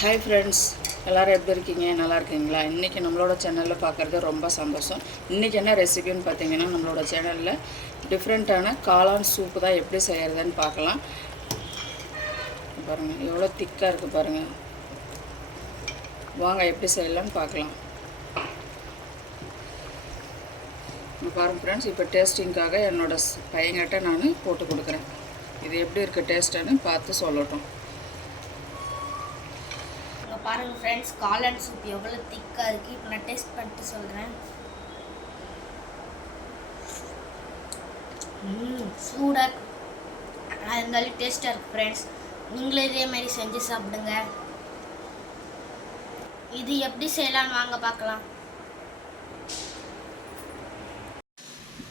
Hi friends எல்லோரும் எப்படி இருக்கீங்க? நல்லா இருக்கீங்களா? இன்றைக்கி நம்மளோட சேனலில் பார்க்குறது ரொம்ப சந்தோஷம். இன்றைக்கி என்ன ரெசிபின்னு பார்த்தீங்கன்னா நம்மளோட சேனலில் டிஃப்ரெண்ட்டான காளான் சூப்பு தான் எப்படி செய்கிறதுன்னு பார்க்கலாம். பாருங்கள் எவ்வளோ திக்காக இருக்குது பாருங்கள் வாங்க எப்படி செய்யலாம்னு பார்க்கலாம். பாருங்கள் ஃப்ரெண்ட்ஸ் இப்போ டேஸ்டிங்காக என்னோட பையன்கிட்ட நான் போட்டு கொடுக்குறேன். இது எப்படி இருக்குது டேஸ்ட்டுன்னு பார்த்து சொல்லட்டும். இங்கே பாருங்க ஃப்ரெண்ட்ஸ் காளான் சூப் எவ்வளோ திக்காக இருக்குது இப்போ நான் டேஸ்ட் பண்ணிட்டு சொல்கிறேன் சூடாக இருந்தாலும் டேஸ்ட்டாக இருக்குது ஃப்ரெண்ட்ஸ் நீங்களும் இதே மாதிரி செஞ்சு சாப்பிடுங்க. இது எப்படி செய்யலாம்னு வாங்க பார்க்கலாம்.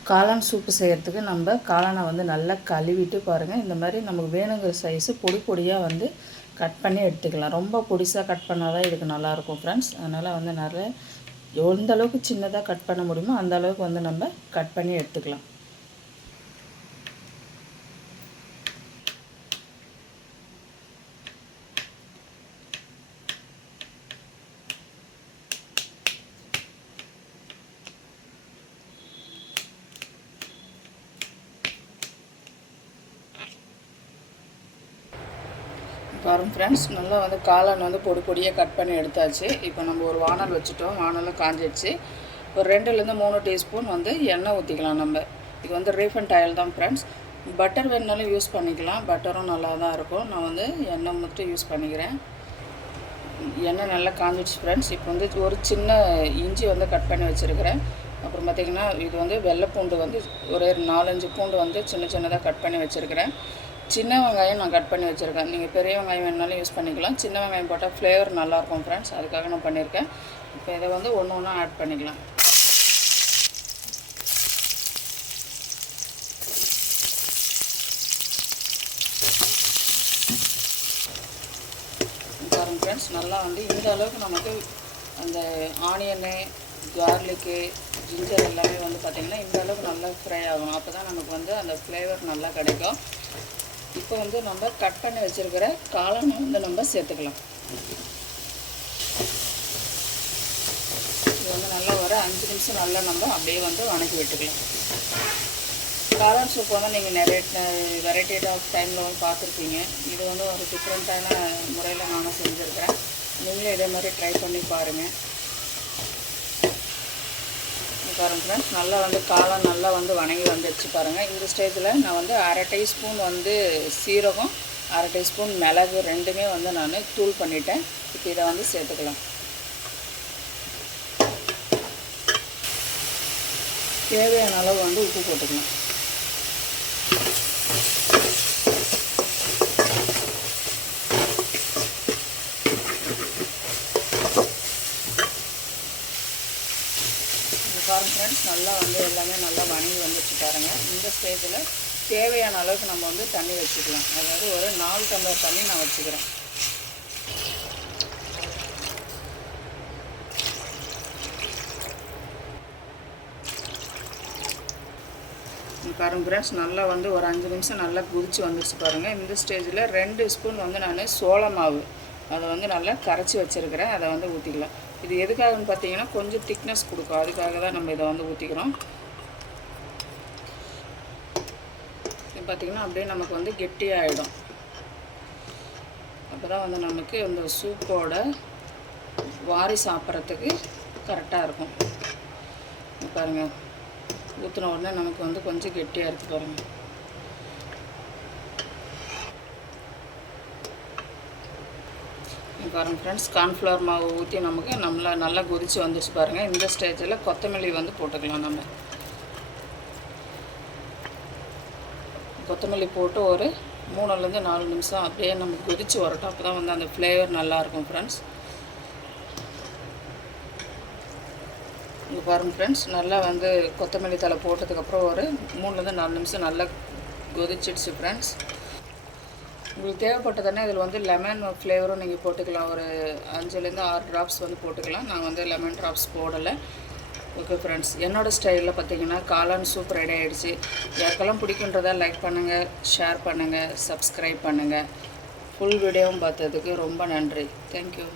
காளான் சூப்பு செய்கிறதுக்கு நம்ம காளானை வந்து நல்லா கழுவிட்டு பாருங்கள் இந்த மாதிரி நமக்கு வேணுங்கிற சைஸு பொடி பொடியாக வந்து கட் பண்ணி எடுத்துக்கலாம். ரொம்ப பொடிசாக கட் பண்ணால் தான் இதுக்கு நல்லாயிருக்கும் ஃப்ரெண்ட்ஸ் அதனால் வந்து நிறைய எந்த அளவுக்கு சின்னதாக கட் பண்ண முடியுமோ அந்த அளவுக்கு வந்து நம்ம கட் பண்ணி எடுத்துக்கலாம். பாருங்க ஃப்ரெண்ட்ஸ் நல்லா வந்து காளான் வந்து பொடி பொடியாக கட் பண்ணி எடுத்தாச்சு. இப்போ நம்ம ஒரு வானல் வச்சுட்டோம். வானலும் காஞ்சிடுச்சு ஒரு ரெண்டுலேருந்து மூணு டீஸ்பூன் வந்து எண்ணெய் ஊற்றிக்கலாம் நம்ம. இது வந்து ரீஃபண்ட் ஆயில் தான் ஃப்ரெண்ட்ஸ் பட்டர் வேணுனாலும் யூஸ் பண்ணிக்கலாம். பட்டரும் நல்லா தான் இருக்கும். நான் வந்து எண்ணெய் மட்டும் யூஸ் பண்ணிக்கிறேன். எண்ணெய் நல்லா காஞ்சிடுச்சு ஃப்ரெண்ட்ஸ் இப்போ வந்து ஒரு சின்ன இஞ்சி வந்து கட் பண்ணி வச்சுருக்கிறேன். அப்புறம் பார்த்திங்கன்னா இது வந்து வெள்ளை பூண்டு வந்து ஒரு நாலஞ்சு பூண்டு வந்து சின்ன சின்னதாக கட் பண்ணி வச்சுருக்கிறேன். சின்ன வெங்காயம் நான் கட் பண்ணி வச்சுருக்கேன். நீங்கள் பெரிய வெங்காயம் வேணுனாலும் யூஸ் பண்ணிக்கலாம். சின்ன வெங்காயம் போட்டால் ஃப்ளேவர் நல்லாயிருக்கும் ஃப்ரெண்ட்ஸ் அதுக்காக நான் பண்ணியிருக்கேன். இப்போ இதை வந்து ஒன்று ஒன்றா ஆட் பண்ணிக்கலாம். பாருங்க ஃப்ரெண்ட்ஸ் நல்லா வந்து இந்த அளவுக்கு நமக்கு அந்த ஆனியனு கார்லிக்கு ஜிஞ்சர் எல்லாமே வந்து பார்த்திங்கன்னா இந்த அளவுக்கு நல்லா ஃப்ரை ஆகும். அப்போ தான் நமக்கு வந்து அந்த ஃப்ளேவர் நல்லா கிடைக்கும். இப்போ வந்து நம்ம கட் பண்ணி வச்சுருக்கிற காளானை வந்து நம்ம சேர்த்துக்கலாம். இது வந்து நல்லா ஒரு அஞ்சு நிமிஷம் நல்லா நம்ம அப்படியே வந்து வணக்கி விட்டுக்கலாம். காளான் சூப் வந்து நீங்கள் நிறைய வெரைட்டி ஆஃப் டைமில் வந்து பார்த்துருப்பீங்க. இது வந்து ஒரு டிஃப்ரெண்ட்டான முறையில் நானும் செஞ்சுருக்கிறேன். நீங்களும் இதே மாதிரி ட்ரை பண்ணி பாருங்கள் பாருங்க ஃப்ரெண்ட்ஸ் நல்லா வந்து காலம் நல்லா வந்து வணங்கி வந்துடுச்சு பாருங்கள் இந்த ஸ்டேஜில் நான் வந்து அரை டீஸ்பூன் வந்து சீரகம் அரை டீஸ்பூன் மிளகு ரெண்டுமே வந்து நான் தூள் பண்ணிட்டேன். இப்போ இதை வந்து சேர்த்துக்கலாம். தேவையான அளவு வந்து உப்பு போட்டுக்கலாம். இது ஃப்ரெண்ட்ஸ் நல்லா வந்து எல்லாமே நல்லா வணங்கி வந்துச்சு பாருங்க. இந்த ஸ்டேஜில் தேவையான அளவுக்கு நம்ம வந்து தண்ணி வச்சுக்கலாம். அதாவது ஒரு நாலு டம்ளர் தண்ணி நான் வச்சுக்கிறேன். இங்க பாருங்க ஃப்ரெண்ட்ஸ் நல்லா வந்து ஒரு அஞ்சு நிமிஷம் நல்லா குதிச்சு வந்துருச்சு பாருங்கள் இந்த ஸ்டேஜில் ரெண்டு ஸ்பூன் வந்து நான் சோள மாவு. அதை வந்து நல்லா கரைச்சி வச்சுருக்கிறேன். அதை வந்து ஊற்றிக்கலாம் இது எதுக்காகன்னு பார்த்தீங்கன்னா கொஞ்சம் திக்னஸ் கொடுக்கும். அதுக்காக தான் நம்ம இதை வந்து ஊற்றிக்கிறோம் இது பார்த்திங்கன்னா அப்படியே நமக்கு வந்து கெட்டியாகிடும் அப்போ தான் வந்து நமக்கு இந்த சூப்போட வாரி சாப்பிட்றதுக்கு கரெக்டாக இருக்கும். பாருங்கள் ஊற்றின உடனே நமக்கு வந்து கொஞ்சம் கெட்டியாக இருக்குது பாருங்கள் இங்க ஃப்ரெண்ட்ஸ் கார்ன்ஃப்ளவர் மாவு ஊற்றி நமக்கு நம்மள நல்லா கொதித்து வந்துச்சு பாருங்கள் இந்த ஸ்டேஜில் கொத்தமல்லி வந்து போட்டுக்கலாம் நம்ம. கொத்தமல்லி போட்டு ஒரு மூணுலேருந்து நாலு நிமிஷம் அப்படியே நம்ம கொதித்து வரட்டும் அப்போ தான் வந்து அந்த ஃப்ளேவர் நல்லாயிருக்கும் ஃப்ரெண்ட்ஸ் இங்கே பாருங்கள் ஃப்ரெண்ட்ஸ் நல்லா வந்து கொத்தமல்லி தலை போட்டதுக்கப்புறம் ஒரு மூணுலேருந்து நாலு நிமிஷம் நல்லா கொதிச்சிடுச்சு ஃப்ரெண்ட்ஸ் உங்களுக்கு தேவைப்பட்டதுன்னா இதில் வந்து லெமன் ஃப்ளேவரும் நீங்கள் போட்டுக்கலாம். ஒரு அஞ்சுலேருந்து ஆறு ட்ராப்ஸ் வந்து போட்டுக்கலாம். நான் வந்து லெமன் ட்ராப்ஸ் போடலை. ஓகே ஃப்ரெண்ட்ஸ் என்னோடய ஸ்டைலில் பார்த்தீங்கன்னா காளான் சூப் ரெடி ஆகிடுச்சு யாருக்கெல்லாம் பிடிக்குன்றதா லைக் பண்ணுங்கள் ஷேர் பண்ணுங்கள் சப்ஸ்கிரைப் பண்ணுங்கள் ஃபுல் வீடியோவும் பார்த்ததுக்கு ரொம்ப நன்றி. தேங்க்யூ